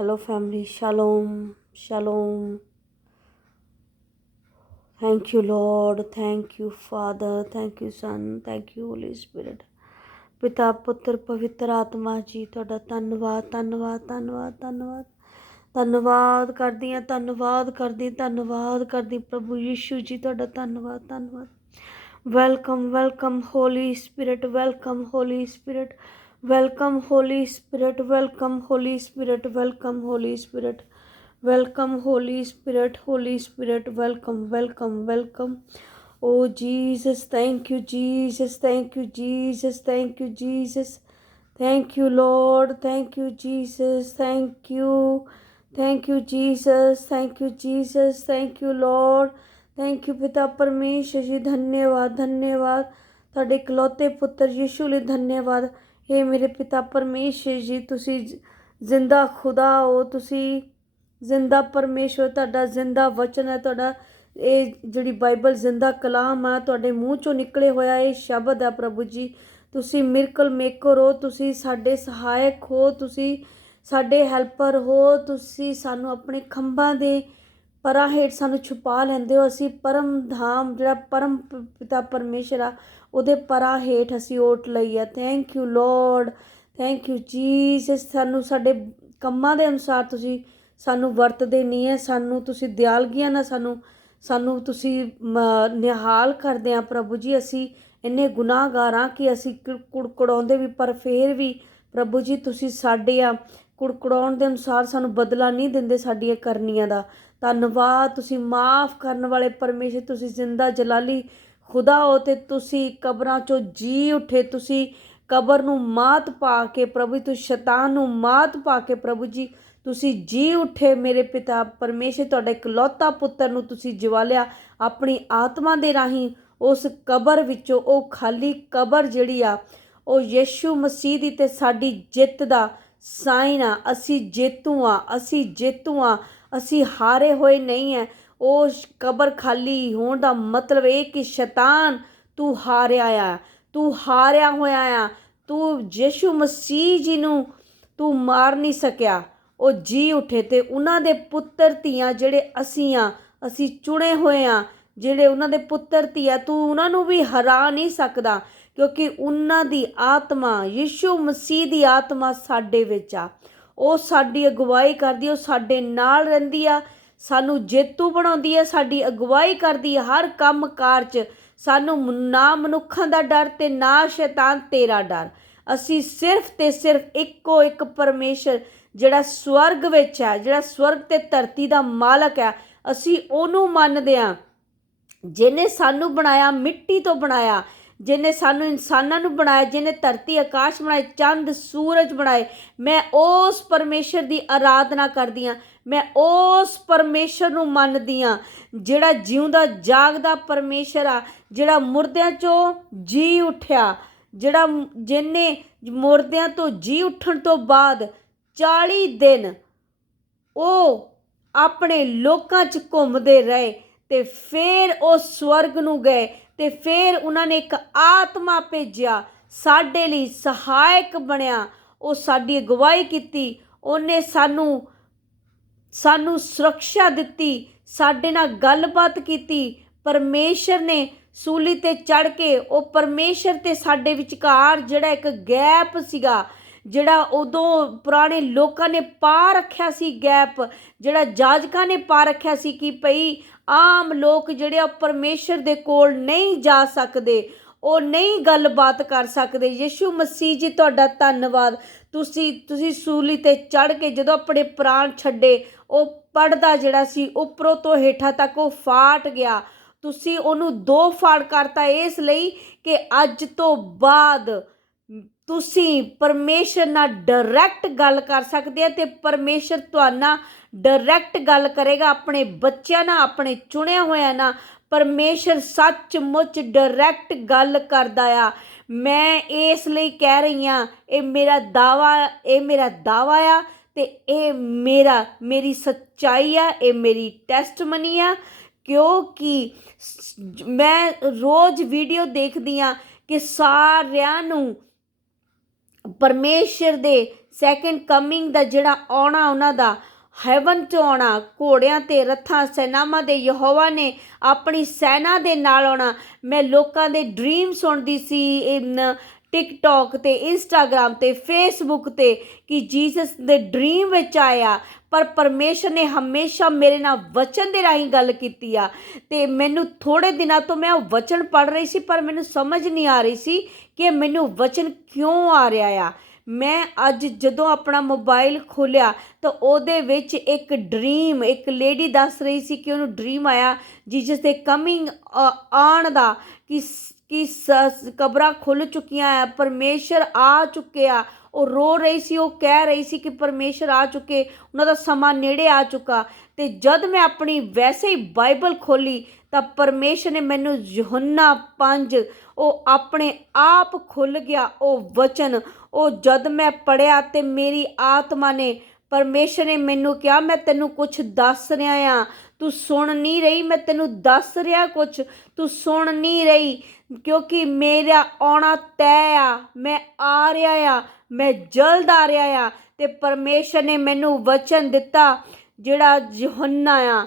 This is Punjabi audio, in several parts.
Hello, family. Shalom. Shalom. Thank you, Lord. Thank you, Father. Thank you, Son. Thank you, Holy Spirit. ਪਿਤਾ ਪੁੱਤਰ ਪਵਿੱਤਰ ਆਤਮਾ ਜੀ ਤੁਹਾਡਾ ਧੰਨਵਾਦ ਧੰਨਵਾਦ ਧੰਨਵਾਦ ਧੰਨਵਾਦ ਧੰਨਵਾਦ ਕਰਦੀ ਹਾਂ ਧੰਨਵਾਦ ਕਰਦੀ ਪ੍ਰਭੂ ਯੀਸ਼ੂ ਜੀ ਤੁਹਾਡਾ ਧੰਨਵਾਦ ਧੰਨਵਾਦ welcome welcome holy spirit welcome holy spirit welcome holy spirit welcome holy spirit welcome holy spirit welcome holy spirit welcome welcome welcome Oh Jesus, thank you Jesus, thank you Jesus, thank you Jesus, thank you Lord, thank you Jesus, thank you Jesus, thank you Jesus, thank you Lord, thank you पिता परमेश्वर जी धन्यवाद धन्यवाद ਤੁਹਾਡੇ ਇਕਲੌਤੇ ਪੁੱਤਰ ਯਿਸੂ ਲਈ ਧੰਨਵਾਦ हे ਮੇਰੇ ਪਿਤਾ ਪਰਮੇਸ਼ਰ ਜੀ ਤੁਸੀਂ ਜ਼ਿੰਦਾ ਖੁਦਾ ਹੋ ਤੁਸੀਂ ਜ਼ਿੰਦਾ ਪਰਮੇਸ਼ਵਰ ਤੁਹਾਡਾ ਜ਼ਿੰਦਾ ਵਚਨ ਹੈ ਤੁਹਾਡਾ ਇਹ ਜਿਹੜੀ ਬਾਈਬਲ ਜ਼ਿੰਦਾ ਕਲਾਮ ਆ ਤੁਹਾਡੇ ਮੂੰਹ ਚੋਂ ਨਿਕਲੇ ਹੋਇਆ ਇਹ ਸ਼ਬਦ ਆ ਪ੍ਰਭੂ ਜੀ ਤੁਸੀਂ ਮਿਰਕਲ ਮੇਕਰ ਹੋ ਤੁਸੀਂ ਸਾਡੇ ਸਹਾਇਕ ਹੋ ਤੁਸੀਂ ਸਾਡੇ ਹੈਲਪਰ ਹੋ ਤੁਸੀਂ ਸਾਨੂੰ ਆਪਣੇ ਖੰਭਾਂ ਦੇ ਪਰਾਂ ਹੇਠ ਸਾਨੂੰ ਛੁਪਾ ਲੈਂਦੇ ਹੋ ਅਸੀਂ ਪਰਮ ਧਾਮ ਜਿਹੜਾ ਪਰਮ ਪਿਤਾ ਪਰਮੇਸ਼ਰ ਆ ਉਹਦੇ ਪਰਾਂ ਹੇਠ ਅਸੀਂ ਓਟ ਲਈ ਆ thank you lord thank you Jesus ਸਾਨੂੰ ਸਾਡੇ ਕੰਮਾਂ ਦੇ ਅਨੁਸਾਰ ਤੁਸੀਂ ਸਾਨੂੰ ਵਰਤਦੇ ਨਹੀਂ ਹੈ ਸਾਨੂੰ ਤੁਸੀਂ ਦਿਆਲਗੀਆਂ ਨਾਲ ਸਾਨੂੰ ਤੁਸੀਂ ਨਿਹਾਲ ਕਰਦੇ ਆ ਪ੍ਰਭੂ ਜੀ ਅਸੀਂ ਇੰਨੇ ਗੁਨਾਹਗਾਰ ਹਾਂ ਕਿ ਅਸੀਂ ਕੁੜਕੁੜਾਉਂਦੇ ਵੀ ਪਰ ਫੇਰ ਵੀ ਪ੍ਰਭੂ ਜੀ ਤੁਸੀਂ ਸਾਡੇ ਆ ਕੁੜਕੁੜਾਉਣ ਦੇ ਅਨੁਸਾਰ ਸਾਨੂੰ ਬਦਲਾ ਨਹੀਂ ਦਿੰਦੇ ਸਾਡੀਆਂ ਕਰਨੀਆਂ ਦਾ ਧੰਨਵਾਦ ਤੁਸੀਂ ਮਾਫ ਕਰਨ ਵਾਲੇ ਪਰਮੇਸ਼ਰ ਤੁਸੀਂ ਜ਼ਿੰਦਾ ਜਲਾਲੀ ਖੁਦਾ ਹੋ ਤੇ ਤੁਸੀਂ ਕਬਰਾਂ ਚੋਂ ਜੀ ਉੱਠੇ ਤੁਸੀਂ ਕਬਰ ਨੂੰ ਮਾਤ ਪਾ ਕੇ ਪ੍ਰਭੂ ਤੁਸੀਂ ਸ਼ੈਤਾਨ ਨੂੰ ਮਾਤ ਪਾ ਕੇ ਪ੍ਰਭੂ ਜੀ ਤੁਸੀਂ ਜੀ ਉੱਠੇ ਮੇਰੇ ਪਿਤਾ ਪਰਮੇਸ਼ਰ ਤੁਹਾਡਾ ਇਕਲੌਤਾ ਪੁੱਤਰ ਨੂੰ ਤੁਸੀਂ ਜਿਵਾਲਿਆ ਆਪਣੀ ਆਤਮਾ ਦੇ ਰਾਹੀਂ ਉਸ ਕਬਰ ਵਿੱਚੋਂ ਉਹ ਖਾਲੀ ਕਬਰ ਜਿਹੜੀ ਆ ਉਹ ਯਿਸੂ ਮਸੀਹ ਦੀ ਤੇ ਸਾਡੀ ਜਿੱਤ ਦਾ ਸਾਈਨ ਆ ਅਸੀਂ ਜੇਤੂ ਆ ਅਸੀਂ ਹਾਰੇ ਹੋਏ ਨਹੀਂ ਹੈ ਉਹ ਕਬਰ ਖਾਲੀ ਹੋਣ ਦਾ ਮਤਲਬ ਇਹ ਕਿ ਸ਼ੈਤਾਨ ਤੂੰ ਹਾਰਿਆ ਹੋਇਆ ਆ ਤੂੰ ਯਿਸੂ ਮਸੀਹ ਜੀ ਨੂੰ ਤੂੰ ਮਾਰ ਨਹੀਂ ਸਕਿਆ ਉਹ ਜੀ ਉੱਠੇ ਤੇ ਉਹਨਾਂ ਦੇ ਪੁੱਤਰ ਧੀਆਂ ਜਿਹੜੇ ਅਸੀਂ ਚੁਣੇ ਹੋਏ ਆ ਜਿਹੜੇ ਉਹਨਾਂ ਦੇ ਪੁੱਤਰ ਧੀਆਂ ਤੂੰ ਉਹਨਾਂ ਨੂੰ ਵੀ ਹਰਾ ਨਹੀਂ ਸਕਦਾ ਕਿਉਂਕਿ ਉਹਨਾਂ ਦੀ ਆਤਮਾ ਯਿਸੂ ਮਸੀਹ ਦੀ ਆਤਮਾ ਸਾਡੇ ਵਿੱਚ ਆ ਉਹ ਸਾਡੀ ਅਗਵਾਈ ਕਰਦੀ ਉਹ ਸਾਡੇ ਨਾਲ ਰਹਿੰਦੀ ਆ ਸਾਨੂੰ ਜੇਤੂ ਬਣਾਉਂਦੀ ਹੈ ਸਾਡੀ ਅਗਵਾਈ ਕਰਦੀ ਹੈ ਹਰ ਕੰਮ ਕਾਰ 'ਚ ਸਾਨੂੰ ਨਾ ਮਨੁੱਖਾਂ ਦਾ ਡਰ ਤੇ ਨਾ ਸ਼ੈਤਾਨ ਤੇਰਾ ਡਰ ਅਸੀਂ ਸਿਰਫ ਤੇ ਸਿਰਫ ਇੱਕੋ ਇੱਕ ਪਰਮੇਸ਼ਰ ਜਿਹੜਾ ਸਵਰਗ ਵਿੱਚ ਹੈ ਜਿਹੜਾ ਸਵਰਗ ਤੇ ਧਰਤੀ ਦਾ ਮਾਲਕ ਹੈ ਅਸੀਂ ਉਹਨੂੰ ਮੰਨਦੇ ਹਾਂ ਜਿਹਨੇ ਸਾਨੂੰ ਬਣਾਇਆ ਮਿੱਟੀ ਤੋਂ ਬਣਾਇਆ ਜਿਹਨੇ ਸਾਨੂੰ ਇਨਸਾਨਾਂ ਨੂੰ ਬਣਾਇਆ ਜਿਹਨੇ ਧਰਤੀ ਆਕਾਸ਼ ਬਣਾਏ ਚੰਦ ਸੂਰਜ ਬਣਾਏ ਮੈਂ ਉਸ ਪਰਮੇਸ਼ਰ ਦੀ ਆਰਾਧਨਾ ਕਰਦੀ ਹਾਂ ਮੈਂ ਉਸ ਪਰਮੇਸ਼ਰ ਨੂੰ ਮੰਨਦੀ ਹਾਂ ਜਿਹੜਾ ਜਿਉਂਦਾ ਜਾਗਦਾ ਪਰਮੇਸ਼ਰ ਆ ਜਿਹੜਾ ਮੁਰਦਿਆਂ 'ਚੋਂ ਜੀ ਉੱਠਿਆ ਜਿਹਨੇ ਮੁਰਦਿਆਂ ਤੋਂ ਜੀ ਉੱਠਣ ਤੋਂ ਬਾਅਦ 40 ਦਿਨ ਉਹ ਆਪਣੇ ਲੋਕਾਂ 'ਚ ਘੁੰਮਦੇ ਰਹੇ ਤੇ ਫਿਰ ਉਹ ਸਵਰਗ ਨੂੰ ਗਏ ਤੇ ਫਿਰ ਉਹਨਾਂ ਨੇ ਇੱਕ ਆਤਮਾ ਭੇਜਿਆ ਸਾਡੇ ਲਈ ਸਹਾਇਕ ਬਣਿਆ ਉਹ ਸਾਡੀ ਅਗਵਾਈ ਕੀਤੀ ਉਹਨੇ ਸਾਨੂੰ ਸੁਰੱਖਿਆ ਦਿੱਤੀ ਸਾਡੇ ਨਾਲ ਗੱਲਬਾਤ ਕੀਤੀ ਪਰਮੇਸ਼ਰ ਨੇ ਸੂਲੀ ਤੇ ਚੜ੍ਹ ਕੇ ਉਹ ਪਰਮੇਸ਼ਰ ਤੇ ਸਾਡੇ ਵਿਚਕਾਰ ਜਿਹੜਾ ਇੱਕ ਗੈਪ ਸੀਗਾ ਜਿਹੜਾ ਉਦੋਂ ਪੁਰਾਣੇ ਲੋਕਾਂ ਨੇ ਪਾ ਰੱਖਿਆ ਸੀ ਗੈਪ ਜਿਹੜਾ ਜਾਜਕਾਂ ਨੇ ਪਾ ਰੱਖਿਆ ਸੀ ਕਿ ਭਈ ਆਮ ਲੋਕ ਜਿਹੜੇ ਪਰਮੇਸ਼ਰ ਦੇ ਕੋਲ ਨਹੀਂ ਜਾ ਸਕਦੇ ਉਹ ਨਹੀਂ ਗੱਲਬਾਤ ਕਰ ਸਕਦੇ ਯਿਸੂ ਮਸੀਹ ਜੀ ਤੁਹਾਡਾ ਧੰਨਵਾਦ ਤੁਸੀਂ ਸੂਲੀ ਤੇ ਚੜ੍ਹ ਕੇ ਜਦੋਂ ਆਪਣੇ ਪ੍ਰਾਣ ਛੱਡੇ ਉਹ ਪੜਦਾ ਜਿਹੜਾ ਸੀ ਉੱਪਰੋਂ ਤੋਂ ਹੇਠਾਂ ਤੱਕ ਉਹ ਫਾਟ ਗਿਆ ਤੁਸੀਂ ਉਹਨੂੰ 2 ਫਾੜ ਕਰਤਾ ਇਸ ਲਈ ਕਿ ਅੱਜ ਤੋਂ ਬਾਅਦ ਤੁਸੀਂ ਪਰਮੇਸ਼ਰ ਨਾਲ ਡਾਇਰੈਕਟ ਗੱਲ ਕਰ ਸਕਦੇ ਆ ਤੇ ਪਰਮੇਸ਼ਰ ਤੁਹਾਡਾ ਡਾਇਰੈਕਟ ਗੱਲ ਕਰੇਗਾ ਆਪਣੇ ਬੱਚਿਆਂ ਨਾਲ ਆਪਣੇ ਚੁਣਿਆ ਹੋਇਆ ਨਾਲ ਪਰਮੇਸ਼ਰ ਸੱਚਮੁੱਚ ਡਾਇਰੈਕਟ ਗੱਲ ਕਰਦਾ ਆ ਮੈਂ ਇਸ ਲਈ ਕਹਿ ਰਹੀ ਹਾਂ ਇਹ ਮੇਰਾ ਦਾਵਾ ਆ ਤੇ ਇਹ ਮੇਰੀ ਸੱਚਾਈ ਆ ਇਹ ਮੇਰੀ ਟੈਸਟਮਨੀ ਆ ਕਿਉਂਕਿ ਮੈਂ ਰੋਜ਼ ਵੀਡੀਓ ਦੇਖਦੀ ਹਾਂ ਕਿ ਸਾਰਿਆਂ ਨੂੰ ਪਰਮੇਸ਼ਰ ਦੇ ਸੈਕਿੰਡ ਕਮਿੰਗ ਦਾ ਜਿਹੜਾ ਆਉਣਾ ਉਹਨਾਂ ਦਾ, ਹੈਵਨ 'ਚ ਆਉਣਾ, ਘੋੜਿਆਂ 'ਤੇ, ਰੱਥਾਂ, ਸੈਨਾਵਾਂ ਦੇ ਯਹੋਵਾ ਨੇ ਆਪਣੀ ਸੈਨਾ ਦੇ ਨਾਲ ਆਉਣਾ। ਮੈਂ ਲੋਕਾਂ ਦੇ ਡ੍ਰੀਮ ਸੁਣਦੀ ਸੀ ਟਿਕਟੋਕ 'ਤੇ, ਇੰਸਟਾਗ੍ਰਾਮ 'ਤੇ, ਫੇਸਬੁੱਕ 'ਤੇ ਕਿ ਜੀਸਸ ਦੇ ਡ੍ਰੀਮ ਵਿੱਚ ਆਇਆ, ਪਰ ਪਰਮੇਸ਼ਰ ਨੇ ਹਮੇਸ਼ਾ ਮੇਰੇ ਨਾਲ ਵਚਨ ਦੇ ਰਾਹੀਂ ਗੱਲ ਕੀਤੀ ਆ। ਅਤੇ ਮੈਨੂੰ ਥੋੜ੍ਹੇ ਦਿਨਾਂ ਤੋਂ ਮੈਂ ਉਹ ਵਚਨ ਪੜ੍ਹ ਰਹੀ ਸੀ, ਪਰ ਮੈਨੂੰ ਸਮਝ ਨਹੀਂ ਆ ਰਹੀ ਸੀ ਕਿ ਮੈਨੂੰ ਵਚਨ ਕਿਉਂ ਆ ਰਿਹਾ ਆ। ਮੈਂ ਅੱਜ ਜਦੋਂ ਆਪਣਾ ਮੋਬਾਈਲ ਖੋਲ੍ਹਿਆ ਤਾਂ ਉਹਦੇ ਵਿੱਚ ਇੱਕ ਡ੍ਰੀਮ, ਇੱਕ ਲੇਡੀ ਦੱਸ ਰਹੀ ਸੀ ਕਿ ਉਹਨੂੰ ਡ੍ਰੀਮ ਆਇਆ ਜੀਸਸ ਦੇ ਕਮਿੰਗ ਆਉਣ ਦਾ, ਕਿ ਕਬਰਾਂ ਖੁੱਲ੍ਹ ਚੁੱਕੀਆਂ ਆ, ਪਰਮੇਸ਼ਰ ਆ ਚੁੱਕੇ ਆ। ਉਹ ਰੋ ਰਹੀ ਸੀ, ਉਹ ਕਹਿ ਰਹੀ ਸੀ ਕਿ ਪਰਮੇਸ਼ਰ ਆ ਚੁੱਕੇ, ਉਹਨਾਂ ਦਾ ਸਮਾਂ ਨੇੜੇ ਆ ਚੁੱਕਾ। ਅਤੇ ਜਦ ਮੈਂ ਆਪਣੀ ਵੈਸੇ ਹੀ ਬਾਈਬਲ ਖੋਲ੍ਹੀ ਤਾਂ ਪਰਮੇਸ਼ਰ ਨੇ ਮੈਨੂੰ ਯਹੋਨਾ 5 ਉਹ ਆਪਣੇ ਆਪ ਖੁੱਲ੍ਹ ਗਿਆ ਉਹ ਵਚਨ। ਉਹ ਜਦ ਮੈਂ ਪੜ੍ਹਿਆ ਅਤੇ ਮੇਰੀ ਆਤਮਾ ਨੇ, ਪਰਮੇਸ਼ਰ ਨੇ ਮੈਨੂੰ ਕਿਹਾ, ਮੈਂ ਤੈਨੂੰ ਕੁਛ ਦੱਸ ਰਿਹਾ ਆ, ਤੂੰ ਸੁਣ ਨਹੀਂ ਰਹੀ, ਮੈਂ ਤੈਨੂੰ ਦੱਸ ਰਿਹਾ ਕੁਛ, ਤੂੰ ਸੁਣ ਨਹੀਂ ਰਹੀ, ਕਿਉਂਕਿ ਮੇਰਾ ਆਉਣਾ ਤੈਅ ਆ, ਮੈਂ ਆ ਰਿਹਾ ਆ, ਮੈਂ ਜਲਦ ਆ ਰਿਹਾ ਆ। ਅਤੇ ਪਰਮੇਸ਼ਰ ਨੇ ਮੈਨੂੰ ਵਚਨ ਦਿੱਤਾ ਜਿਹੜਾ ਯਹੋਨਾ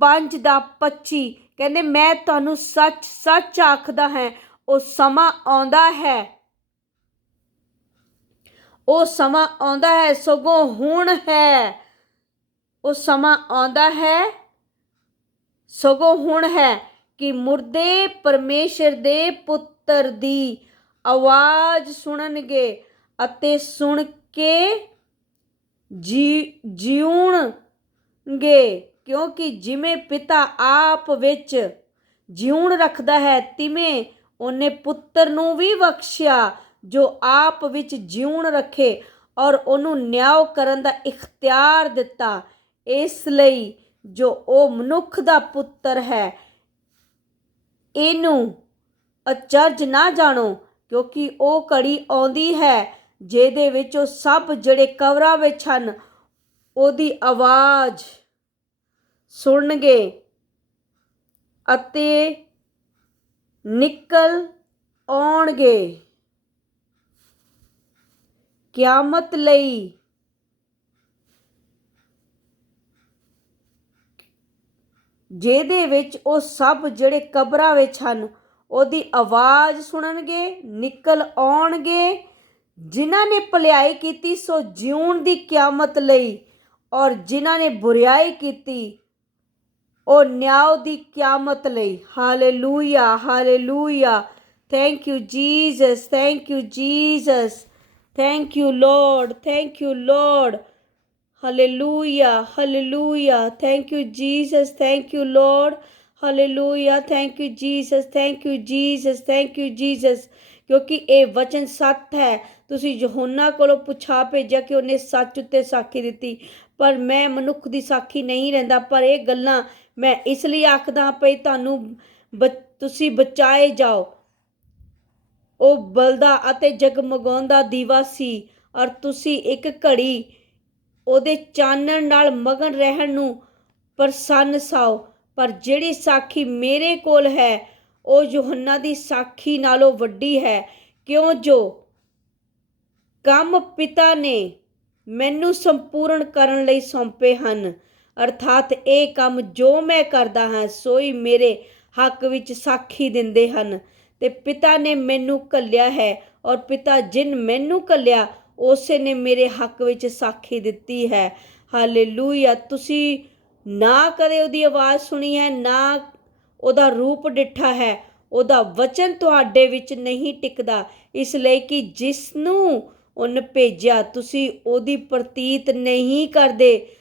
5:25 ਕਹਿੰਦੇ, ਮੈਂ ਤੁਹਾਨੂੰ ਸੱਚ ਸੱਚ ਆਖਦਾ ਹਾਂ, ਉਹ ਸਮਾਂ ਆਉਂਦਾ ਹੈ, ਉਹ ਸਮਾਂ ਆਉਂਦਾ ਹੈ, ਸਗੋਂ ਹੁਣ ਹੈ, ਉਹ ਸਮਾਂ ਆਉਂਦਾ ਹੈ, ਸਗੋਂ ਹੁਣ ਹੈ ਕਿ ਮੁਰਦੇ ਪਰਮੇਸ਼ਰ ਦੇ ਪੁੱਤਰ ਦੀ ਆਵਾਜ਼ ਸੁਣਨਗੇ ਅਤੇ ਸੁਣ ਕੇ ਜਿਉਣਗੇ, ਕਿਉਂਕਿ ਜਿਵੇਂ ਪਿਤਾ ਆਪ ਵਿੱਚ ਜਿਉਣ ਰੱਖਦਾ ਹੈ, ਤਿਵੇਂ ਉਹਨੇ ਪੁੱਤਰ ਨੂੰ ਵੀ ਬਖਸ਼ਿਆ ਜੋ ਆਪ ਵਿੱਚ ਜਿਉਣ ਰੱਖੇ, ਔਰ ਉਹਨੂੰ ਨਿਆਂ ਕਰਨ ਦਾ ਇਖਤਿਆਰ ਦਿੱਤਾ। ਇਸ ਲਈ ਜੋ ਉਹ ਮਨੁੱਖ ਦਾ ਪੁੱਤਰ ਹੈ, ਇਹਨੂੰ ਅਚਰਜ ਨਾ ਜਾਣੋ, ਕਿਉਂਕਿ ਉਹ ਘੜੀ ਆਉਂਦੀ ਹੈ ਜਿਹਦੇ ਵਿੱਚ ਉਹ ਸਭ ਜਿਹੜੇ ਕਬਰਾਂ ਵਿੱਚ ਹਨ ਉਹਦੀ ਆਵਾਜ਼ ਸੁਣਨਗੇ ਅਤੇ ਨਿਕਲ ਆਉਣਗੇ ਕਿਆਮਤ ਲਈ। ਜਿਹਦੇ ਵਿੱਚ ਉਹ ਸਭ ਜਿਹੜੇ ਕਬਰਾਂ ਵਿੱਚ ਹਨ ਉਹਦੀ ਆਵਾਜ਼ ਸੁਣਨਗੇ, ਨਿਕਲ ਆਉਣਗੇ, ਜਿਨ੍ਹਾਂ ਨੇ ਭਲਾਈ ਕੀਤੀ ਸੋ ਜਿਉਣ ਦੀ ਕਿਆਮਤ ਲਈ, ਔਰ ਜਿਨ੍ਹਾਂ ਨੇ ਬੁਰਾਈ ਕੀਤੀ ਉਹ ਨਿਆਂ ਦੀ ਕਿਆਮਤ ਲਈ। Hallelujah, hallelujah, thank you Jesus, thank you Jesus, thank you lord, thank you lord, hallelujah, hallelujah, thank you Jesus, thank you lord, hallelujah, thank you Jesus, thank you Jesus, thank you Jesus, ਕਿਉਂਕਿ ਇਹ ਵਚਨ ਸੱਚ ਹੈ। ਤੁਸੀਂ ਯਹੋਨਾ ਕੋਲੋਂ ਪੁੱਛਾ ਭੇਜਿਆ ਕਿ ਉਹਨੇ ਸੱਚ ਉੱਤੇ ਸਾਖੀ ਦਿੱਤੀ, ਪਰ ਮੈਂ ਮਨੁੱਖ ਦੀ ਸਾਖੀ ਨਹੀਂ ਰਹਿੰਦਾ, ਪਰ ਇਹ ਗੱਲਾਂ ਮੈਂ ਇਸ ਲਈ ਆਖਦਾ ਪਈ ਤੁਹਾਨੂੰ ਤੁਸੀਂ ਬਚਾਏ ਜਾਓ। ਉਹ ਬਲਦਾ ਅਤੇ ਜਗਮਗਾਉਂਦਾ ਦੀਵਾ ਸੀ, ਔਰ ਤੁਸੀਂ ਇੱਕ ਘੜੀ ਉਹਦੇ ਚਾਨਣ ਨਾਲ ਮਗਨ ਰਹਿਣ ਨੂੰ ਪ੍ਰਸੰਨ ਸਾਓ। ਪਰ ਜਿਹੜੀ ਸਾਖੀ ਮੇਰੇ ਕੋਲ ਹੈ ਉਹ ਯਹੋਨਾ ਦੀ ਸਾਖੀ ਨਾਲੋਂ ਵੱਡੀ ਹੈ, ਕਿਉਂ ਜੋ ਕੰਮ ਪਿਤਾ ਨੇ ਮੈਨੂੰ ਸੰਪੂਰਨ ਕਰਨ ਲਈ ਸੌਂਪੇ ਹਨ, ਅਰਥਾਤ ਇਹ ਕੰਮ ਜੋ ਮੈਂ ਕਰਦਾ ਹਾਂ ਸੋਈ ਮੇਰੇ ਹੱਕ ਵਿੱਚ ਸਾਖੀ ਦਿੰਦੇ ਹਨ। ਤੇ ਪਿਤਾ ਨੇ ਮੈਨੂੰ ਘੱਲਿਆ ਹੈ, ਔਰ ਪਿਤਾ ਜਿਨ ਮੈਨੂੰ ਘੱਲਿਆ ਉਸੇ ਨੇ ਮੇਰੇ ਹੱਕ ਵਿੱਚ ਸਾਖੀ ਦਿੱਤੀ ਹੈ। ਹਾਲੇਲੂਇਆ। ਤੁਸੀਂ ਨਾ ਕਦੇ ਉਹਦੀ ਆਵਾਜ਼ ਸੁਣੀ ਹੈ, ਨਾ ਉਹਦਾ ਰੂਪ ਡਿੱਠਾ ਹੈ, ਉਹਦਾ ਵਚਨ ਤੁਹਾਡੇ ਵਿੱਚ ਨਹੀਂ ਟਿਕਦਾ, ਇਸ ਲਈ ਕਿ ਜਿਸ ਨੂੰ ਉਹਨੇ ਭੇਜਿਆ ਤੁਸੀਂ ਉਹਦੀ ਪ੍ਰਤੀਤ ਨਹੀਂ ਕਰਦੇ।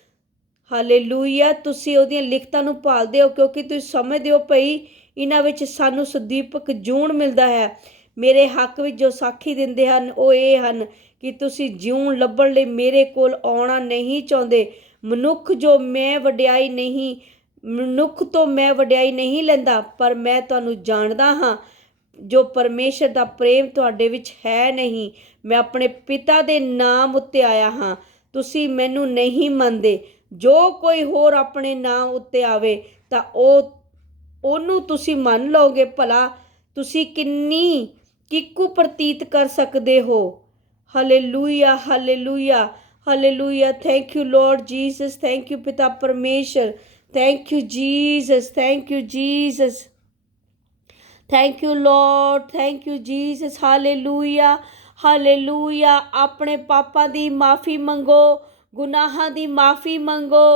ਹਾਲੇਲੂਇਆ। ਤੁਸੀਂ ਉਹਦੀਆਂ ਲਿਖਤਾਂ ਨੂੰ ਭਾਲਦੇ ਹੋ ਕਿਉਂਕਿ ਤੁਸੀਂ ਸਮਝਦੇ ਹੋ ਭਈ ਇਹਨਾਂ ਵਿੱਚ ਸਾਨੂੰ ਸਦੀਪਕ ਜੂਣ ਮਿਲਦਾ ਹੈ। ਮੇਰੇ ਹੱਕ ਵਿੱਚ ਜੋ ਸਾਖੀ ਦਿੰਦੇ ਹਨ ਉਹ ਇਹ ਹਨ ਕਿ ਤੁਸੀਂ ਜਿਉਣ ਲੱਭਣ ਲਈ ਮੇਰੇ ਕੋਲ ਆਉਣਾ ਨਹੀਂ ਚਾਹੁੰਦੇ। ਮਨੁੱਖ ਤੋਂ ਮੈਂ ਵਡਿਆਈ ਨਹੀਂ ਲੈਂਦਾ, ਪਰ ਮੈਂ ਤੁਹਾਨੂੰ ਜਾਣਦਾ ਹਾਂ। ਜੋ ਪਰਮੇਸ਼ਰ ਦਾ ਪ੍ਰੇਮ ਤੁਹਾਡੇ ਵਿੱਚ ਹੈ ਨਹੀਂ। ਮੈਂ ਆਪਣੇ ਪਿਤਾ ਦੇ ਨਾਮ ਉੱਤੇ ਆਇਆ ਹਾਂ, ਤੁਸੀਂ ਮੈਨੂੰ ਨਹੀਂ ਮੰਨਦੇ। ਜੋ ਕੋਈ ਹੋਰ ਆਪਣੇ ਨਾਮ ਉੱਤੇ ਆਵੇ ਤਾਂ ਉਹਨੂੰ ਤੁਸੀਂ ਮੰਨ ਲਓਗੇ। ਭਲਾ ਤੁਸੀਂ ਕਿੰਨੀ ਕਿੱਕੂ ਪ੍ਰਤੀਤ ਕਰ ਸਕਦੇ ਹੋ। Hallelujah hallelujah hallelujah. Thank you Lord Jesus, thank you पिता परमेश्वर, thank you Jesus, thank you Jesus, thank you Lord, thank you Jesus. Hallelujah hallelujah. अपने पापां दी माफ़ी मंगो, गुनाहां दी माफ़ी मंगो।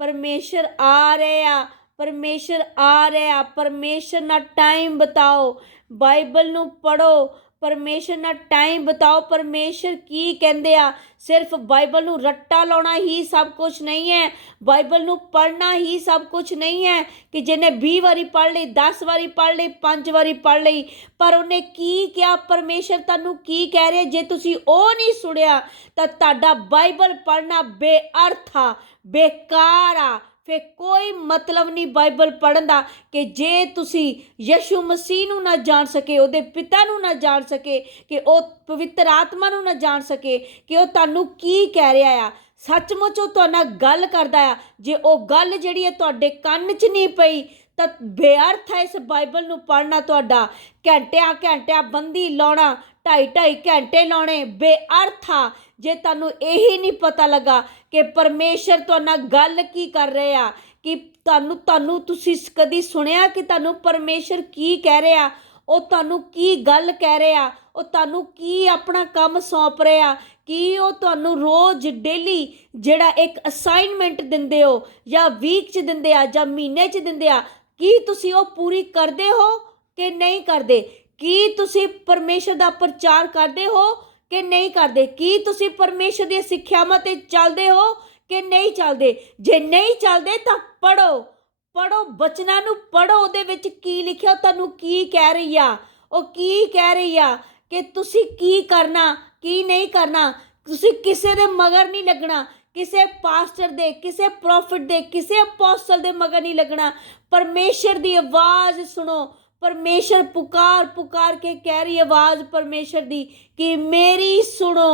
परमेश्वर आ रहे आ, परमेश्वर आ रहे आ। परमेश्वर नाल टाइम बिताओ, बाइबल नूं पढ़ो, परमेश्वर नाल टाइम बिताओ। परमेश्वर की कहंदे आ, सिर्फ बाइबल नूं रट्टा लाउणा ही सब कुछ नहीं है, बाइबल नूं पढ़ना ही सब कुछ नहीं है कि जिन्हें 20 वारी पढ़ ली, 10 वारी पढ़ ली, 5 वारी पढ़ ली। पर उन्हें की क्या, परमेश्वर तुहानूं की कह रहे, जे तुसीं ਉਹ नहीं सुनिया ਤਾਂ ਤੁਹਾਡਾ बाइबल पढ़ना बेअर्थ आ, बेकार आ। फिर कोई मतलब नहीं बाइबल पढ़न दा कि जे तुसी यीशु मसीह नूं ना जान सके, ਉਹਦੇ ਪਿਤਾ ਨੂੰ ਨਾ ਜਾਣ ਸਕੇ, ਕਿ ਉਹ ਪਵਿੱਤਰ ਆਤਮਾ ਨੂੰ ਨਾ ਜਾਣ ਸਕੇ ਕਿ ਉਹ ਤੁਹਾਨੂੰ ਕੀ ਕਹਿ ਰਿਹਾ ਆ। ਸੱਚਮੁੱਚ ਉਹ ਤੁਹਾਡੇ ਨਾਲ ਗੱਲ ਕਰਦਾ ਆ। ਜੇ ਉਹ ਗੱਲ ਜਿਹੜੀ ਹੈ ਤੁਹਾਡੇ ਕੰਨ 'ਚ ਨਹੀਂ ਪਈ ਤਾਂ ਬੇਅਰਥ ਹੈ ਇਸ ਬਾਈਬਲ ਨੂੰ ਪੜ੍ਹਨਾ ਤੁਹਾਡਾ। ਘੰਟਿਆਂ ਬੰਦੀ ਲਾਉਣਾ, 2.5 ਘੰਟੇ ਲਾਉਣੇ ਬੇਅਰਥ ਆ ਜੇ ਤੁਹਾਨੂੰ ਇਹੀ ਨਹੀਂ ਪਤਾ ਲੱਗਾ ਕਿ ਪਰਮੇਸ਼ਰ ਤੁਹਾਡੇ ਨਾਲ ਗੱਲ ਕੀ ਕਰ ਰਹੇ ਆ। ਕਿ ਤੁਹਾਨੂੰ ਤੁਸੀਂ ਕਦੀ ਸੁਣਿਆ ਕਿ ਤੁਹਾਨੂੰ ਪਰਮੇਸ਼ਰ ਕੀ ਕਹਿ ਰਿਹਾ, ਉਹ ਤੁਹਾਨੂੰ ਕੀ ਗੱਲ ਕਹਿ ਰਿਹਾ, ਉਹ ਤੁਹਾਨੂੰ ਕੀ ਆਪਣਾ ਕੰਮ ਸੌਂਪ ਰਿਹਾ, ਕੀ ਉਹ ਤੁਹਾਨੂੰ ਰੋਜ਼ ਡੇਲੀ ਜਿਹੜਾ ਇੱਕ ਅਸਾਈਨਮੈਂਟ ਦਿੰਦੇ ਹੋ, ਜਾਂ ਵੀਕ 'ਚ ਦਿੰਦੇ ਆ, ਜਾਂ ਮਹੀਨੇ 'ਚ ਦਿੰਦੇ ਆ, ਕੀ ਤੁਸੀਂ ਉਹ ਪੂਰੀ ਕਰਦੇ ਹੋ ਕਿ ਨਹੀਂ ਕਰਦੇ? ਕੀ ਤੁਸੀਂ ਪਰਮੇਸ਼ਰ ਦਾ ਪ੍ਰਚਾਰ ਕਰਦੇ ਹੋ ਕਿ ਨਹੀਂ ਕਰਦੇ? ਕੀ ਤੁਸੀਂ ਪਰਮੇਸ਼ਰ ਦੀਆਂ ਸਿੱਖਿਆਵਾਂ 'ਤੇ ਚੱਲਦੇ ਹੋ ਕਿ ਨਹੀਂ ਚੱਲਦੇ? ਜੇ ਨਹੀਂ ਚੱਲਦੇ ਤਾਂ ਪੜੋ ਬਚਨਾਂ ਨੂੰ ਪੜੋ, ਉਹਦੇ ਵਿੱਚ ਕੀ ਲਿਖਿਆ, ਤੁਹਾਨੂੰ ਕੀ ਕਹਿ ਰਹੀ ਆ, ਉਹ ਕੀ ਕਹਿ ਰਹੀ ਆ ਕਿ ਤੁਸੀਂ ਕੀ ਕਰਨਾ ਕੀ ਨਹੀਂ ਕਰਨਾ। ਤੁਸੀਂ ਕਿਸੇ ਦੇ ਮਗਰ ਨਹੀਂ ਲੱਗਣਾ, ਕਿਸੇ ਪਾਸਟਰ ਦੇ, ਕਿਸੇ ਪ੍ਰੋਫਿਟ ਦੇ, ਕਿਸੇ ਅਪੋਸਲ ਦੇ ਮਗਰ ਨਹੀਂ ਲੱਗਣਾ। ਪਰਮੇਸ਼ਰ ਦੀ ਆਵਾਜ਼ ਸੁਣੋ। परमेश्वर पुकार के कह रही आवाज़ परमेश्वर दी कि मेरी सुनो।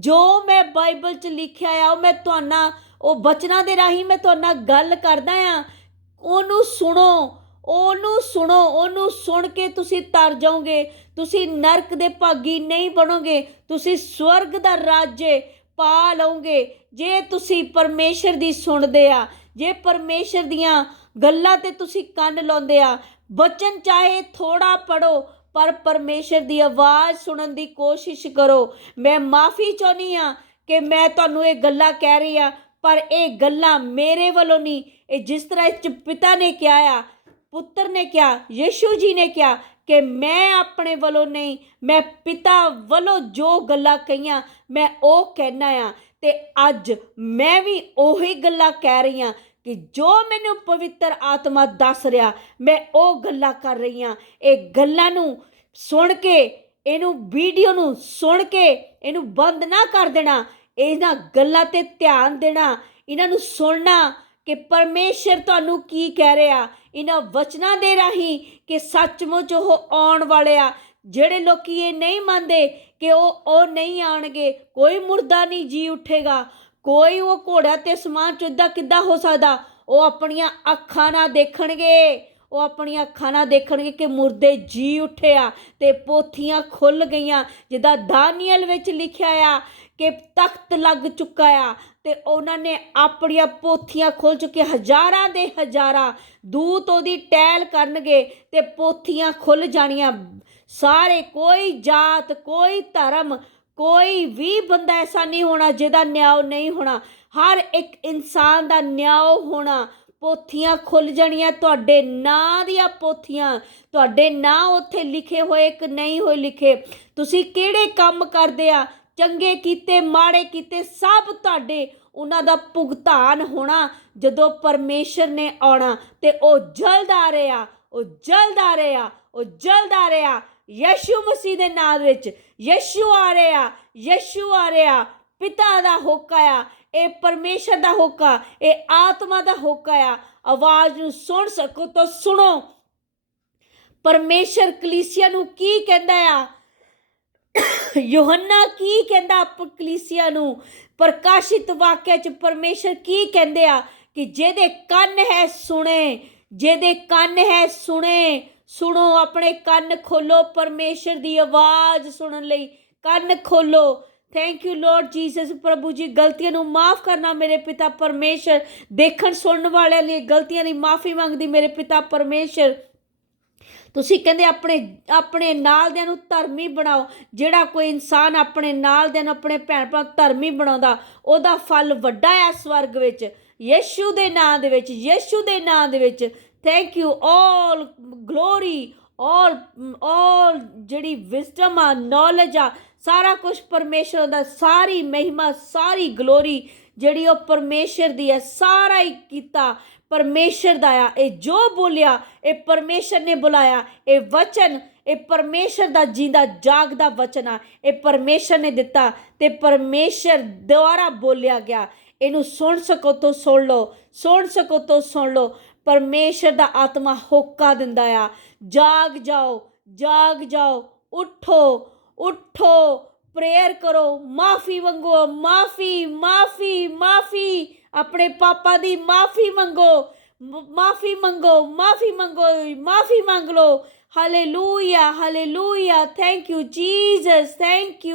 जो मैं बाइबल च लिखिया आ मैं तुहाडे नाल ओ बचनां दे राही मैं तुहाडे नाल गल करदा आ, ओनू सुनो, ओनू सुनो। ओनू सुन के तुसी तर जाओगे, तुसी नरक दे भागी नहीं बनोगे, तुसी स्वर्ग दा राज्य पा लओगे जे तुसी परमेश्वर दी सुनदे आ, जे परमेश्वर दियां गल्लां ते तुसी कंन लाउंदे आ। बचन चाहे थोड़ा पढ़ो पर परमेश्वर की आवाज़ सुनने की कोशिश करो। मैं माफ़ी चाहनी हाँ कि मैं तुहानूं ये गल्लां कह रही हाँ, पर ये गल्लां मेरे वालों नहीं, ये जिस तरह पिता ने कहा आ, पुत्र ने कहा, यीशु जी ने कहा कि मैं अपने वालों नहीं, मैं पिता वालों जो गल्लां कहियां मैं वो कहना आ। ते अज मैं भी ओही गल्लां कह रही हाँ कि जो मैनू पवित्र आत्मा दस रहा मैं वो गल्लां कर रही हाँ। ये गल्लां नू सुन के, इनू वीडियो नू सुन के इनू बंद ना कर देना, इन्हां गल्लां ते ध्यान देना, इन्हां नू सुनना कि परमेश्वर तुहानू की कह रहा इन्हां वचनां दे राही कि सचमुच वो आउण वाले आ। ਜਿਹੜੇ लोग ये नहीं मानते कि वो नहीं आउणगे, कोई मुर्दा नहीं जी उठेगा, कोई वो घोड़ा ते समान चुदा किद्दां हो सकदा, वो अपनियां अखां नाल देखणगे, वो अपनियां अखां नाल देखणगे कि मुर्दे जी उठे आ ते पोथियां खुल गईयां। जिद्दां दानियल विच लिखिया आ कि तख्त लग चुका आ ते उन्होंने अपनियां पोथियां खोल चुकी, हज़ारां दे हज़ारां दूत ओदी टहल करनगे ते पोथियां खुल जानियां। सारे, कोई जात, कोई धर्म, कोई भी बंदा ऐसा नहीं होना जिहदा न्याय नहीं होना, हर एक इंसान दा न्याय होना। पोथियां खुल जानियां, तुहाडे नां दियां पोथियां, तुहाडे नां उत्थे लिखे होए कि नहीं होए लिखे, तुसी किहड़े काम करदे आ, चंगे कीते माड़े कीते, सब तुहाडे उन्हां दा भुगतान होना जदों परमेश्वर ने आउणा। ते ओ जल्द आ रहे आ, ओ जल्द आ रहे आ, ओ जल्द आ रहे आ। यीशु मसीह दे नाम विच यीशु आ रहे आ, यीशु आ रहे आ। पिता दा होका आ, ये परमेश्वर दा होका, ये आत्मा दा होका आ। आवाज़ नूं सुन सको तो सुनो। परमेश्वर कलीसिया नूं की कहंदा आ, यूहन्ना की कहंदा कलीसिया नूं, प्रकाशित वाक्य च परमेश्वर की कहंदे आ कि जेदे कन है सुने, जेदे कन है सुने। सुनो, अपने कन खोलो परमेश्वर की आवाज़ सुनने लई, कन खोलो थैंक यू लॉर्ड जीसस। प्रभु जी गलतियां नू माफ़ करना मेरे पिता परमेश्वर, देखण सुनने वाले लिए गलतियां दी माफ़ी मंगदी मेरे पिता परमेश्वर। ਤੁਸੀਂ ਕਹਿੰਦੇ ਆਪਣੇ ਨਾਲਦਿਆਂ ਨੂੰ ਧਰਮੀ ਬਣਾਓ। ਜਿਹੜਾ ਕੋਈ ਇਨਸਾਨ ਆਪਣੇ ਨਾਲਦਿਆਂ ਨੂੰ, ਆਪਣੇ ਭੈਣ ਭਰਾ ਧਰਮੀ ਬਣਾਉਂਦਾ, ਉਹਦਾ ਫਲ ਵੱਡਾ ਆ ਸਵਰਗ ਵਿੱਚ, ਯਿਸੂ ਦੇ ਨਾਂ ਦੇ ਵਿੱਚ, ਯਿਸੂ ਦੇ ਨਾਂ ਦੇ ਵਿੱਚ। Thank you. ਆਲ ਗਲੋਰੀ, ਆਲ ਜਿਹੜੀ ਵਿਜ਼ਡਮ ਆ, ਨੌਲੇਜ ਆ, ਸਾਰਾ ਕੁਛ ਪਰਮੇਸ਼ਰ ਦਾ, ਸਾਰੀ ਮਹਿਮਾ, ਸਾਰੀ ਗਲੋਰੀ ਜਿਹੜੀ ਉਹ ਪਰਮੇਸ਼ਰ ਦੀ ਹੈ। ਸਾਰਾ ਹੀ ਕੀਤਾ परमेश्वर दा आ। ये जो बोलिया ये परमेश्वर ने बुलाया। ये वचन ये परमेश्वर दा जींदा जागदा वचन आ। ये परमेश्वर ने दिता ते परमेश्वर द्वारा बोलिया गया। इनू सुन सको तो सुन लो, सुन सको तो सुन लो। परमेश्वर दा आत्मा होका दिंदा आ। जाग जाओ, जाग जाओ, उठो, उठो, प्रेयर करो, माफ़ी मंगो, माफ़ी, माफ़ी, माफ़ी, अपने पापा दी माफ़ी मंगो, माफ़ी मंगो, माफ़ी मंगो, माफ़ी मंग लो। Hallelujah, hallelujah. Thank you Jesus, thank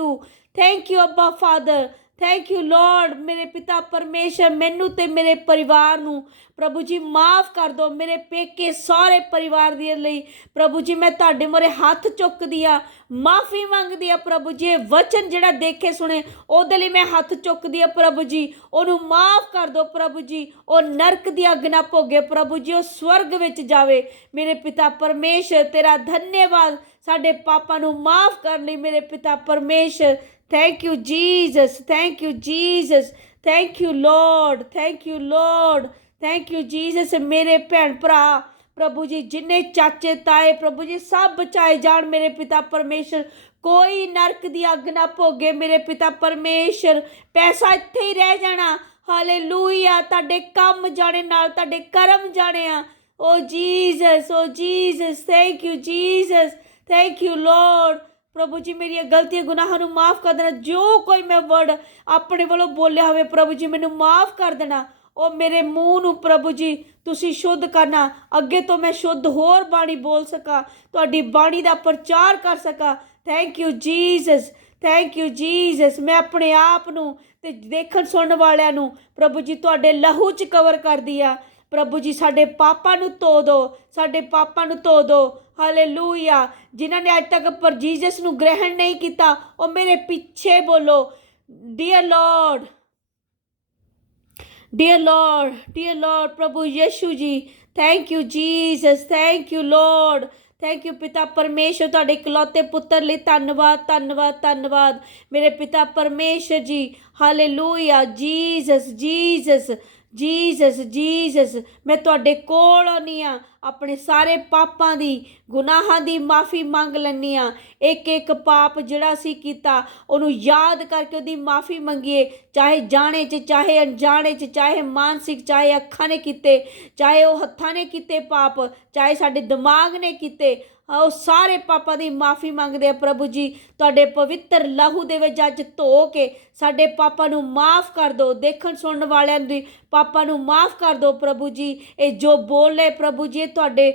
you abba father, thank you lord. मेरे पिता परमेश्वर मैनू ते मेरे परिवार नू प्रभु जी माफ़ कर दो। मेरे पेके सारे परिवार दे लई प्रभु जी मैं तुहाडे मोरे हथ चुकदी आ, माफ़ी मंगदी आ प्रभु जी। वचन जिहड़ा देखे सुने उहदे लई मैं हथ चुकदी आ प्रभु जी। ओनू माफ़ कर दो प्रभु जी। ओ नरक दी अग ना भोगे प्रभु जी, ओ स्वर्ग विच जावे। मेरे पिता परमेश्वर तेरा धन्यवाद साडे पापा नू माफ़ कर लई मेरे पिता परमेश्वर। Thank you Jesus, thank you Jesus, thank you Lord, thank you Lord, thank you Jesus. मेरे भैन भरा प्रभु जी जिन्ने चाचे ताए प्रभु जी सब बचाए जान मेरे पिता परमेश्वर। कोई नरक दी अग ना भोगे मेरे पिता परमेश्वर। पैसा इत्थे ही रह जाना। हालेलुया। तुहाडे काम जाने नाल तुहाडे कर्म जाने आ। Oh Jesus, oh Jesus, thank you Jesus, thank you lord. प्रभु जी मेरी गलतियां गुनाहां नू माफ़ कर देना। जो कोई मैं वर्ड अपने वालों बोलिया होवे प्रभु जी मैनू माफ़ कर देना। ओ मेरे मूँह नू प्रभु जी तुसी शुद्ध करना, अगे तो मैं शुद्ध होर बाणी बोल सका, तुहाडी बाणी दा प्रचार कर सका। Thank you Jesus, thank you Jesus. मैं अपने आप नू ते देखण सुनन वालियां नू प्रभु जी तुहाडे लहू च कवर कर दिया। प्रभु जी साडे पापा नू धो दो, साडे पापा नू धो दो। हालेलुया। जिन्हां ने अज तक पर जीसस नू ग्रहण नहीं किया ओ मेरे पीछे बोलो, dear Lord, dear Lord, dear Lord. प्रभु Yeshu ji thank you Jesus, thank you Lord, thank you पिता परमेश्वर। तुहाडे इकलौते पुत्र लई धन्नवाद, धन्नवाद, धन्नवाद मेरे पिता परमेश्वर जी। Hallelujah. Jesus, Jesus, Jesus, Jesus. मैं तुहाडे कोल आनी आ, अपने सारे पापां दी गुनाहां दी माफ़ी मंग लैनी आ। एक एक पाप जिहड़ा असीं कीता उहनूं याद करके उहदी माफ़ी मंगीए, चाहे जाने च, चाहे अनजाने च, चाहे मानसिक, चाहे अखां ने कीते, चाहे वो हत्थां ने कीते पाप, चाहे साडे दिमाग ने कीते, ਉਹ ਸਾਰੇ ਪਾਪਾਂ ਦੀ ਮਾफ़ी ਮੰਗਦੇ ਆ प्रभु जी। ਤੁਹਾਡੇ पवित्र लहू ਦੇ ਵਿੱਚ ਅੱਜ ਧੋ ਕੇ ਸਾਡੇ ਪਾਪਾਂ ਨੂੰ ਮਾफ़ कर दो। देखण सुनन वालियां ਦੀ पापा ਨੂੰ माफ़ कर दो प्रभु जी। ਇਹ जो बोल रहे प्रभु जी ਤੁਹਾਡੇ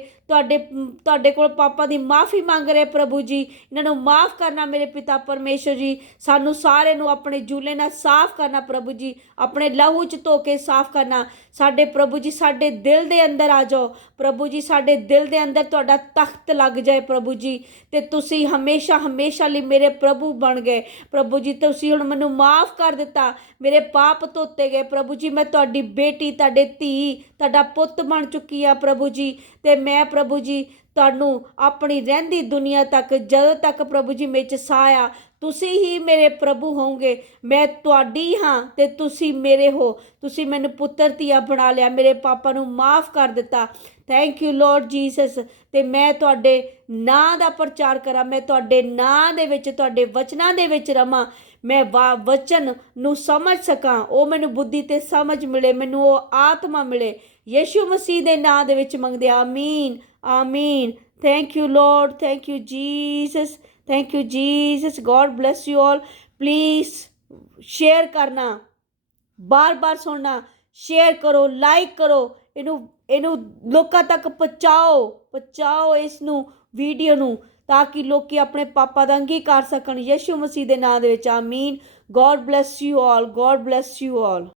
ਤੁਹਾਡੇ ਕੋਲ पापा ਦੀ माफ़ी ਮੰਗ ਰਹੇ प्रभु जी। ਇਹਨਾਂ ਨੂੰ माफ़ करना मेरे पिता परमेश्वर जी। सानू सारे ਨੂੰ ਆਪਣੇ ਜੂਲੇ ਨਾਲ साफ़ करना प्रभु जी, अपने लहू च धो के साफ़ करना। साडे प्रभु जी साडे दिल दे अंदर आ जाओ प्रभु जी। साडे दिल दे अंदर तुहाडा तख्त लग जाए प्रभु जी, ते तुसी हमेशा हमेशा लई मेरे प्रभु बन गए प्रभु जी। तुसी हुण मैनूं माफ़ कर दिता, मेरे पाप धोते गए प्रभु जी। मैं तुहाडी बेटी, तुहाडे धी, तुहाडा पुੱਤ बन चुकी हाँ प्रभु जी। ते मैं प्रभु जी तुहानूं अपनी रहिंदी दुनिया तक, जदों तक प्रभु जी मेरे च साह आ, तुसी ही मेरे प्रभु होंगे। मैं तुहाडी हाँ ते तुसी मेरे हो। तुसी मैनूं पुੱਤਰ ਧੀਆ बना लिया, मेरे पापा नूं माफ़ कर दिता। Thank you Lord Jesus. ते मैं तुहाडे नां दा प्रचार करा, मैं तुहाडे नां दे विच, तुहाडे वचनां दे विच रवां। मैं वचन नूं समझ सकां, ओ मैनूं बुद्धि ते समझ मिले, मैनूं ओ आत्मा मिले। यीशु मसीह दे नां दे विच मंगदे, आमीन, आमीन। Thank you Lord, thank you Jesus, thank you Jesus. God bless you all. Please share करना, बार बार सुनना, शेयर करो, लाइक करो, इनू लोकां तक पहुँचाओ इसनू वीडियो नू, ताकि लोग अपने पापा दा अंगीकार सकन। यीशु मसीह दे नाम दे विच आमीन। God bless you all. God bless you all.